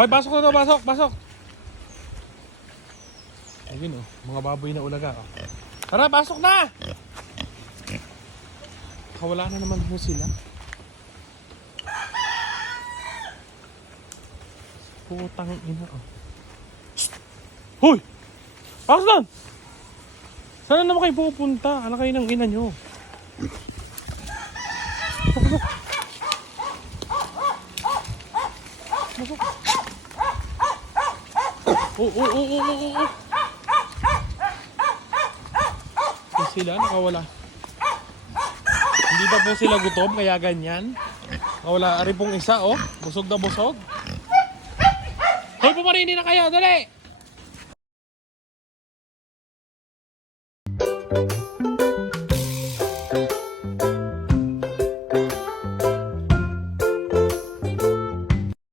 Hoy, pasok na to, pasok, pasok. Ayun oh, mga baboy na ulaga. Oh. Tara, pasok na! Kawala na naman po sila. Putang ina oh. Hoy! Pasok doon! Saan naman kayo pupunta? Anak kayo ng ina nyo. Pasok, pasok. Oh, oh, oh, oh, oh, oh. So sila, nakawala. Hindi ba po sila gutom, kaya ganyan? Nakawala, ari pong isa, oh. Busog na busog. Hoy, pumarini na kayo, dali!